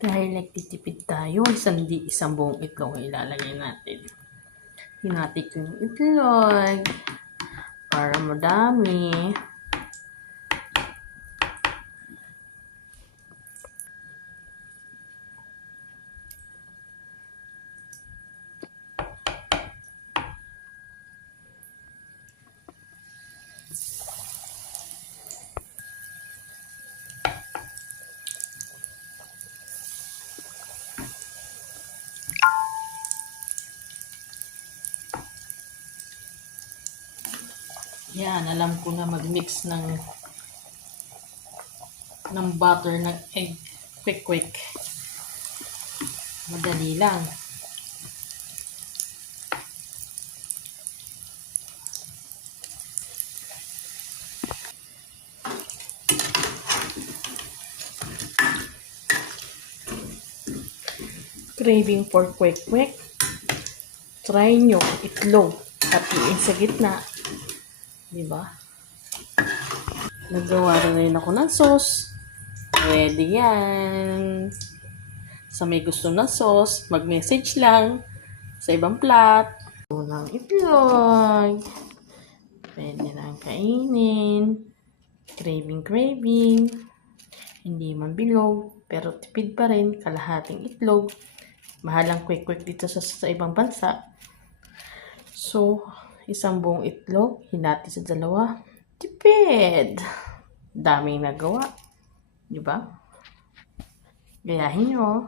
Dahil nagtitipid tayo, isang buong itlog ang ilalagay natin. Hinati ko yung itlog para madami. Yan, alam ko na mag-mix ng butter ng egg. Quick. Madali lang. Craving for quick. Try nyo itlog. Hatiin sa gitna. Diba? Nagawa rin ako ng sauce. Ready yan. Sa may gusto ng sauce, mag-message lang sa ibang plat. Unang itlog. Pwede nang kainin. Craving. Hindi man bilog, pero tipid pa rin. Kalahating itlog. Mahal ang quick dito sa ibang bansa. So, isang buong itlog, hinati sa dalawa. Tipid! Daming nagawa. Diba? Gayahin nyo.